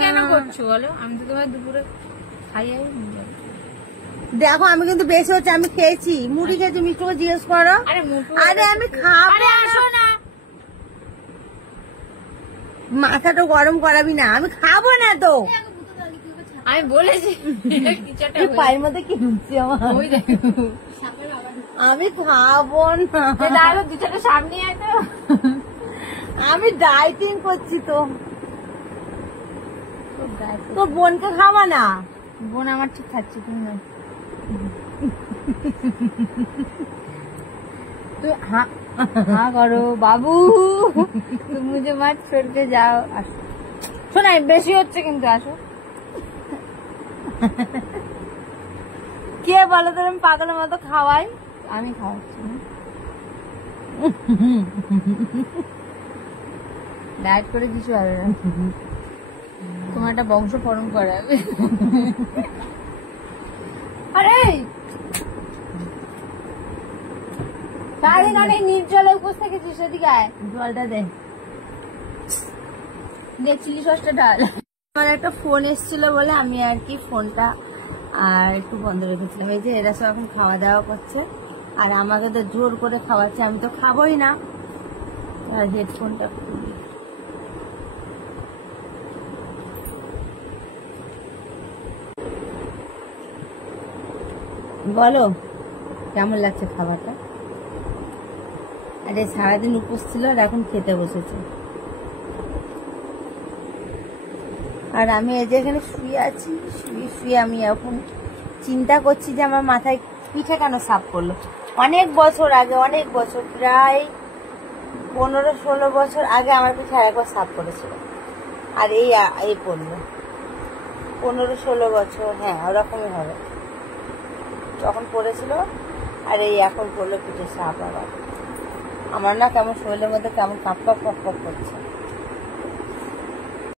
কেন করছো বলো? আমি তো তোমার দুপুরে খাইয়ে দেখো আমি কিন্তু বেশি হচ্ছে, আমি খেয়েছি, মুড়ি খেয়েছি, মিষ্টুকে জিজ্ঞেস করো। আরে আমি খাবো না, মাথাটা গরম করাবি না, আমি খাবো না তো। আমি বলেছি পায়ের মধ্যে কি ঢুকছে আমার, আমি খাবো না। দু চারটা সামনে আছে, আমি ডাইটিং করছি তো। তোর বোনকে খাওয়া না? বোন আমার ঠিক খাচ্ছে, তুমি না। हाँ करो बाबू, तुम मुझे मत छोड़ के जाओ। আসো শোনা, বেশি হচ্ছে কিন্তু, আসো। কে বলো তোর আমি পাগলের মতো খাওয়াই? আমি খাওয়াচ্ছি, ডায়েট করে কিছু হবে না, তোমার একটা বংশ পরম্পরা হবে। আরে সারাদিন অনেক নির্জলে উপোস থেকেছিস, সেদিকে আয়, জলটা দে, চিলি সসটা ঢাল। আমার একটা ফোন এসেছিল বলে আমি আর কি ফোনটা আর একটু বন্ধ রেখেছিলাম। এই যে এরা সব এখন খাওয়া দাওয়া করছে আর আমাকে তো জোর করে খাওয়াচ্ছে, আমি তো খাবোই না। আর হেডফোনটা খুলি, বলো কেমন লাগছে খাবারটা? আরে সারাদিন উপোস ছিল আর এখন খেতে বসেছে। আর আমি এই যে এখানে শুয়ে আছি, শুয়ে শুয়ে আমি এখন চিন্তা করছি যে আমার মাথায় পিঠে কেন সাপ করলো। অনেক বছর আগে, অনেক বছর, প্রায় 15-16 বছর আগে আমার পিঠে আরেকবার সাপ করেছিল। আর এই পড়লো 15-16 বছর, হ্যাঁ ওরকমই হবে, তখন পড়েছিল। আর এই এখন পড়লো পিঠে সাপ। আবার আমার না কেমন শরীরের মধ্যে কেমন কাঁপ কাঁপ কাঁপ কাঁপ করছে।